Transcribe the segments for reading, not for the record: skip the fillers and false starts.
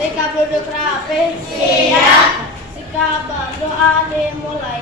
Sikap duduk rapi. Siap. Sikap berdoa dimulai.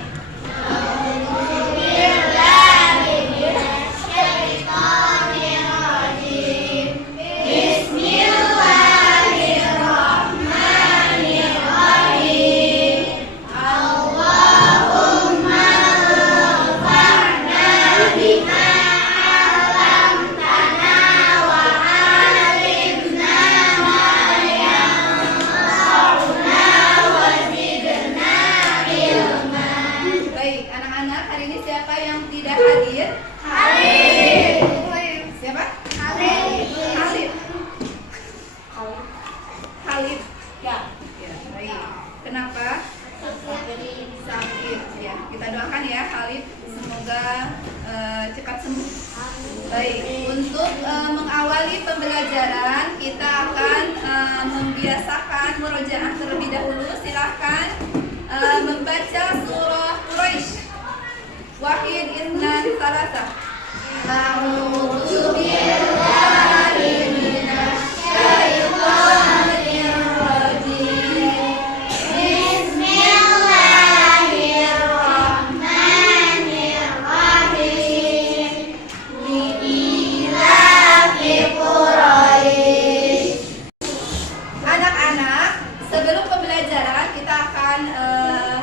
Kenapa? Sakit ya. Kita doakan ya Khalid, semoga cepat sembuh. Baik, untuk mengawali pembelajaran kita akan membiasakan murojaah terlebih dahulu. Silahkan membaca surah Quraisy. Wahid, Ithnan, Tsalatsa. A'udzu billahi minasy syaithanir rajim. Anak-anak, sebelum pembelajaran kita akan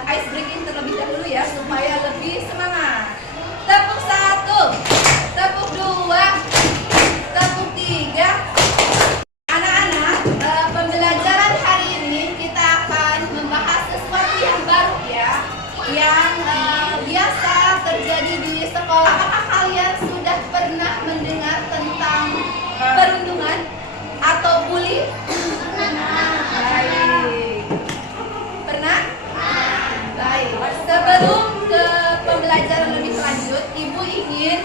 ice breaking terlebih dahulu ya, supaya lebih semangat. Tepuk 1, tepuk 2, tepuk 3. Anak-anak, pembelajaran hari ini kita akan membahas sesuatu yang baru ya, yang biasa terjadi di sekolah. Apakah kalian sudah pernah mendengar tentang perundungan atau bully? Baik. Pernah? Baik. Sebelum ke pembelajaran lebih lanjut, Ibu ingin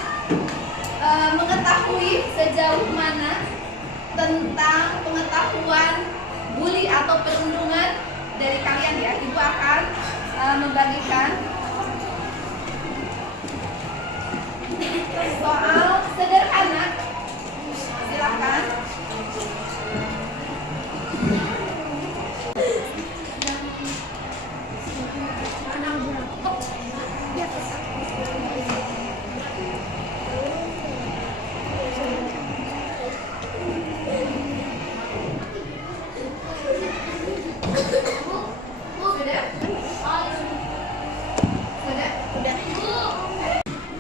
mengetahui sejauh mana tentang pengetahuan bully atau perundungan dari kalian ya. Ibu akan membagikan soal sederhana. Silakan.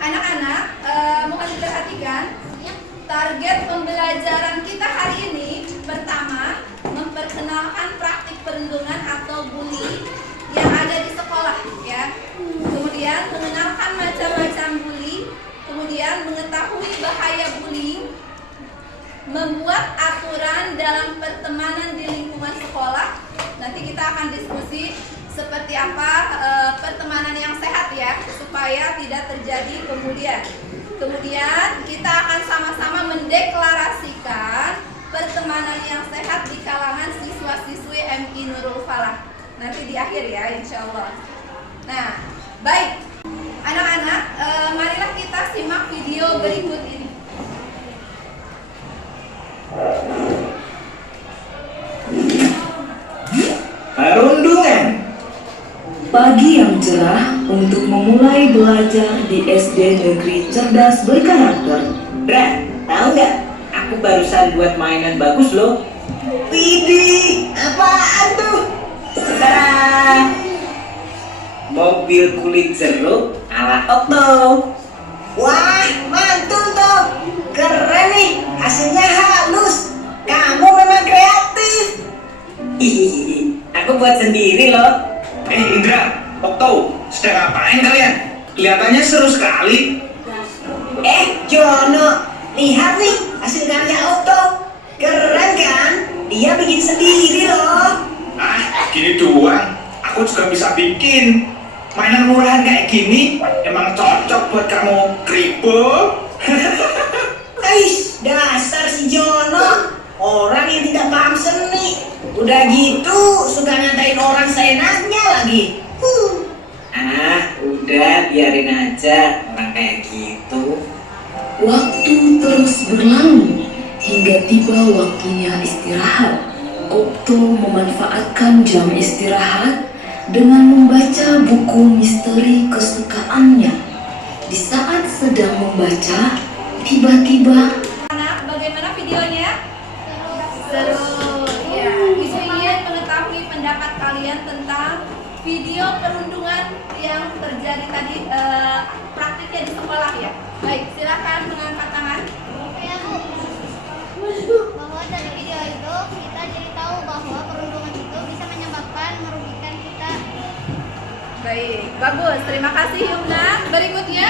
Anak-anak, mohon diperhatikan. Target pembelajaran kita hari ini pertama, memperkenalkan praktik perundungan atau bully yang ada di sekolah ya. Kemudian mengenalkan macam-macam bully, kemudian mengetahui bahaya bullying, membuat aturan dalam pertemanan di lingkungan sekolah. Nanti kita akan diskusi seperti apa pertemanan yang sehat ya, supaya tidak terjadi pembulian. Kemudian kita akan sama-sama mendeklarasikan pertemanan yang sehat di kalangan siswa-siswi MI Nurul Falah. Nanti di akhir ya, insya Allah. Nah, baik. Anak-anak, marilah kita simak video berikut ini. Perundungan. Pagi yang cerah untuk memulai belajar di SD Negeri Cerdas Berkarakter. Bra, tahu nggak? Aku barusan buat mainan bagus loh. Widih, apaan tuh? Tara, mobil kulit jeruk ala Otto. Wah, mantul tuh. Keren nih, hasilnya halus. Kamu memang kreatif. Hihihi, aku buat sendiri loh. Indra, Okto, sedang ngapain kalian? Kelihatannya seru sekali. Jono, lihat nih hasil karya Otto. Keren kan? Dia bikin sendiri loh. Gini doang, aku juga bisa bikin. Mainan murahan kayak gini emang cocok buat kamu, Kribo. Dasar si Jono, orang yang tidak paham seni. Udah gitu suka nyatain orang seenaknya lagi. Udah biarin aja orang kayak gitu. Waktu terus berlalu hingga tiba waktunya istirahat. Okto memanfaatkan jam istirahat dengan membaca buku misteri kesukaannya. Di saat sedang membaca, tiba-tiba Anak, bagaimana videonya? Seru. Ya, Ibu ingin mengetahui pendapat kalian tentang video perundungan yang terjadi tadi, praktiknya di sekolah ya. Baik, silakan mengangkat tangan. Ya Bu, bahwa dari video itu kita jadi tahu bahwa perundungan itu bisa menyebabkan merugikan kita. Baik, bagus. Terima kasih Yumna. Berikutnya,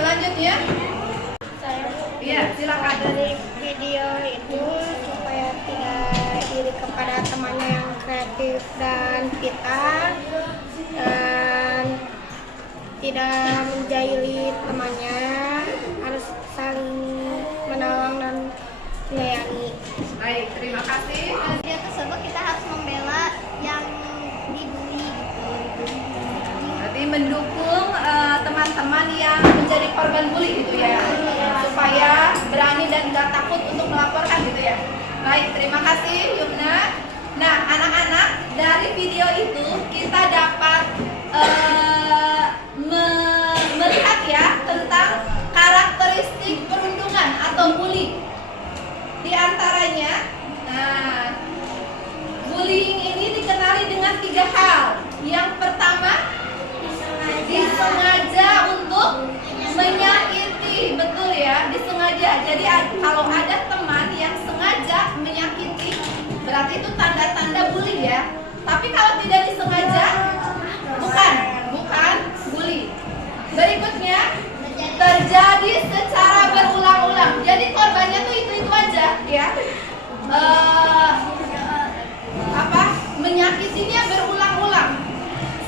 selanjutnya, iya silakan. Dari video itu supaya tidak iri kepada temannya yang kreatif dan pintar dan tidak menjahili temannya, harus saling menolong dan menyayangi. Baik, terima kasih. Video tersebut kita harus membela yang dibully gitu. Berarti mendukung teman-teman yang menjadi korban bully gitu ya, supaya berani dan gak takut untuk melaporkan gitu ya. Baik, terima kasih Yumna. Nah, anak-anak, dari video itu kita dapat melihat ya tentang karakteristik perundungan atau bully. Di antaranya, nah, bullying ini dikenali dengan 3 hal. Yang pertama, disengaja untuk menyakiti, betul ya, disengaja. Jadi kalau ada teman yang sengaja menyakiti, berarti itu tanda-tanda bully ya. Tapi kalau tidak disengaja, bukan bully. Berikutnya, terjadi secara berulang-ulang. Jadi korbannya tuh itu aja ya. Menyakitinya berulang-ulang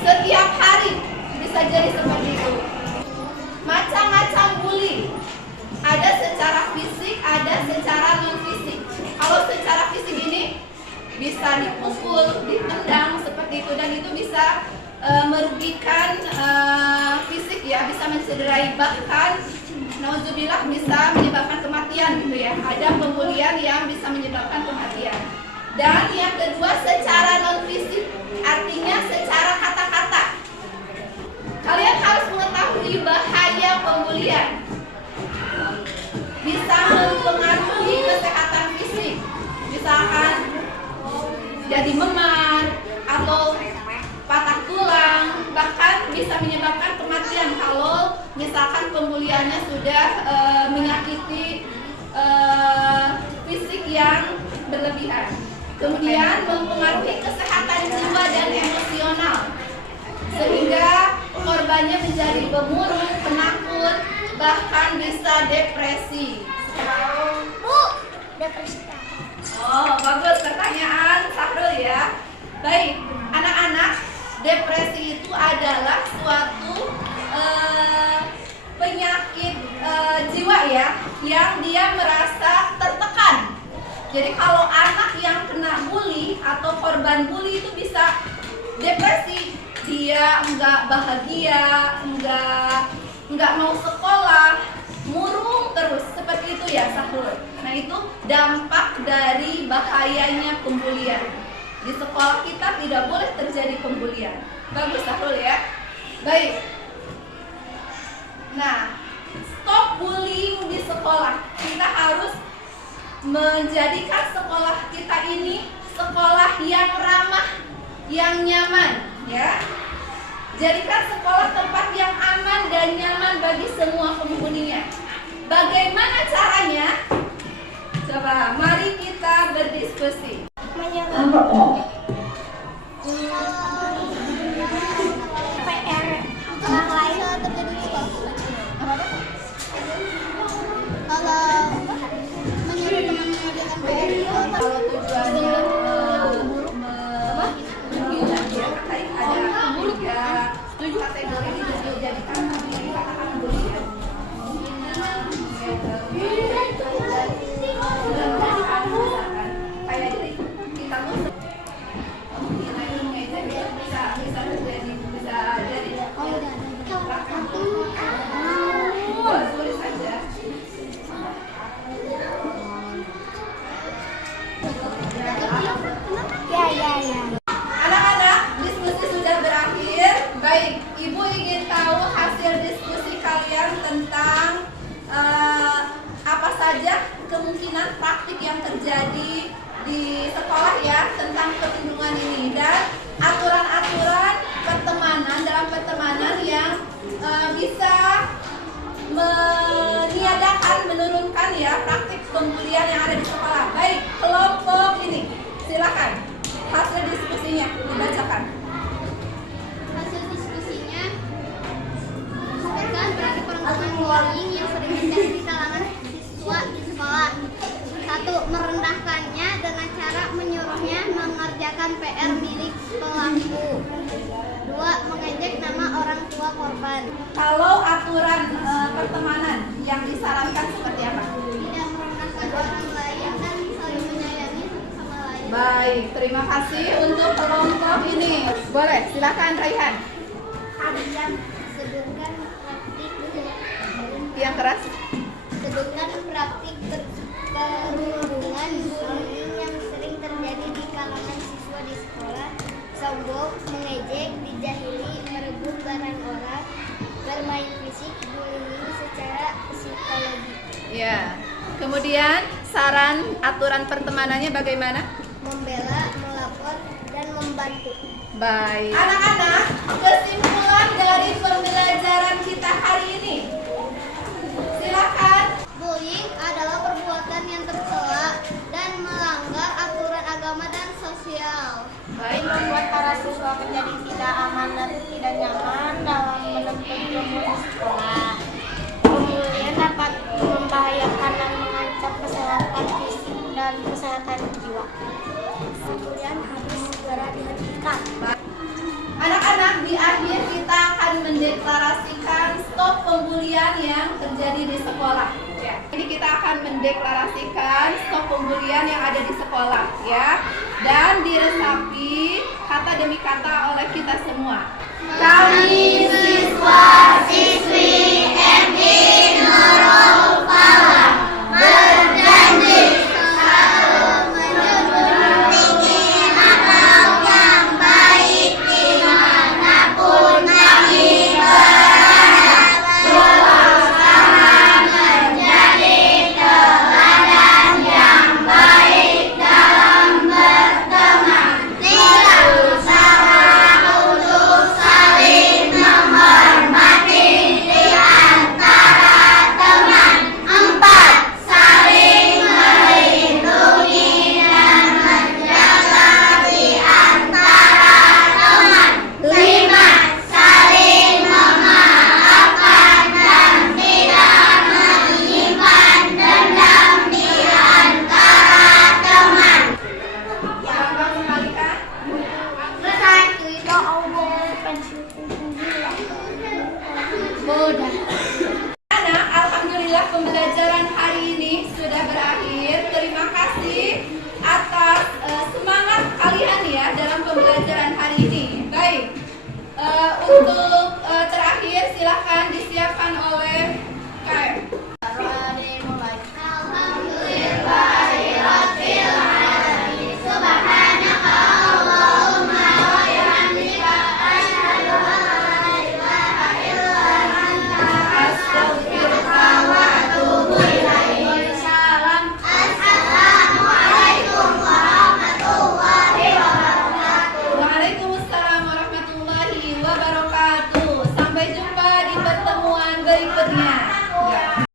setiap hari, bisa jadi seperti itu. Macam-macam bully, ada secara fisik, ada secara non fisik. Kalau secara fisik ini bisa dipukul, ditendang seperti itu, dan itu bisa merugikan fisik ya, bisa mencederai, bahkan nauzubillah bisa menyebabkan kematian gitu ya. Ada pembulian yang bisa menyebabkan kematian. Dan yang kedua, secara non fisik, artinya secara kata-kata. Kalian harus mengetahui bahaya pembulian. Bisa mempengaruhi kesehatan fisik, misalkan jadi memar atau patah tulang, bahkan bisa menyebabkan kematian kalau misalkan pembuliannya sudah menyakiti fisik yang berlebihan. Kemudian mempengaruhi kesehatan jiwa dan emosional, sehingga korbannya menjadi pemurung, penakut, bahkan bisa depresi. Bu, depresi. Oh, bagus pertanyaan Sahrul ya. Baik, anak-anak, depresi itu adalah suatu penyakit jiwa ya, yang dia merasa tertekan. Jadi kalau anak yang kena bully atau korban bully itu bisa depresi, dia enggak bahagia, enggak mau sekolah, murung terus, seperti itu ya Sahrul. Nah, itu dampak dari bahayanya pembulian. Di sekolah kita tidak boleh terjadi pembulian. Bagus Sahrul ya. Baik. Nah, stop bullying di sekolah. Kita harus menjadikan sekolah kita ini sekolah yang ramah, yang nyaman ya. Jadikan sekolah tempat yang aman dan nyaman bagi semua penghuninya. Bagaimana caranya? Coba mari kita berdiskusi. PR orang lain terjadi di sekolah. Kalau menyuruh teman mengerjakan PR itu Kalau tujuannya menghina dia, ada 7 kategori dijadikan dikatakan bulian. Kayak jadi kita tuh terjadi di sekolah ya tentang perlindungan ini, dan aturan-aturan pertemanan dalam pertemanan yang bisa menurunkan ya praktik pembulian yang ada di sekolah. Baik, kelompok ini silakan hasil diskusinya dibacakan. Hasil diskusinya disebutkan berarti perempuan bullying yang sering terjadi di kalangan siswa di sekolah. 1. Merendahkannya dengan cara menyuruhnya mengerjakan PR milik pelaku. 2. Mengejek nama orang tua korban. Kalau aturan pertemanan yang disarankan seperti apa? Tidak merendahkan orang lain dan saling menyayangi satu sama lain. Baik, terima kasih untuk kelompok ini. Boleh, silakan Raihan. Kemudian sebutkan praktik Yang keras. sebutkan praktik perundungan bullying yang sering terjadi di kalangan siswa di sekolah. Sombong, mengejek, dijahili, merebut barang orang, bermain fisik, bullying secara psikologi, Ya. Kemudian saran aturan pertemanannya bagaimana? membela, melapor, dan membantu. Baik. Anak-anak, kesimpulan dari pembelajaran kita hari ini. Silakan. Bullying adalah perbuatan yang tercela dan melanggar aturan agama dan sosial. Baik. Membuat para siswa menjadi tidak aman dan tidak nyaman dalam menempuh ilmu di sekolah. Pembulian dapat membahayakan dan mengancam kesehatan fisik dan kesehatan jiwa. Pembulian harus segera dihentikan. Anak-anak, di akhir kita akan mendeklarasikan stop pembulian yang terjadi di sekolah. Ya. Jadi kita akan mendeklarasikan stop pembulian yang ada di sekolah, ya. Dan diresapi kata demi kata oleh kita semua. Kami siswa siswi MI Nurul